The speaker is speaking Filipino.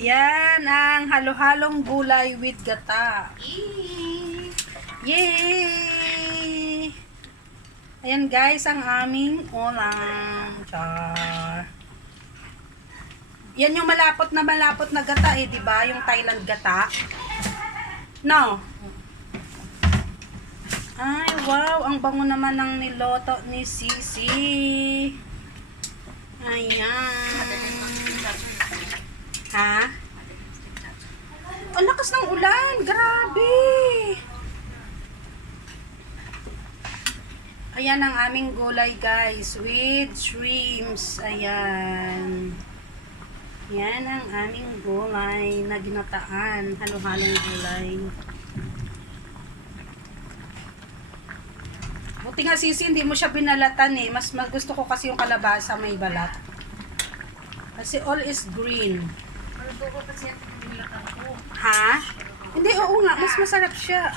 Yan ang halo-halong gulay with gata. Yay! Ayan guys, ang aming ulam. Char. Yan yung malapot na gata eh, di ba? Yung Thailand gata. No. Ay, wow, ang bango naman ng niloto ni Sisi. Ayan. Ha? Ang lakas ng ulan, grabe. Ayan ang aming gulay guys, with shrimps. Ayan. Yan ang aming gulay na ginataan, halo-halong gulay. Buti nga Sisi, hindi mo siya binalatan eh. Mas gusto ko kasi yung kalabasa may balat. Kasi all is green. Ha? Hindi, oo nga. Mas masarap siya.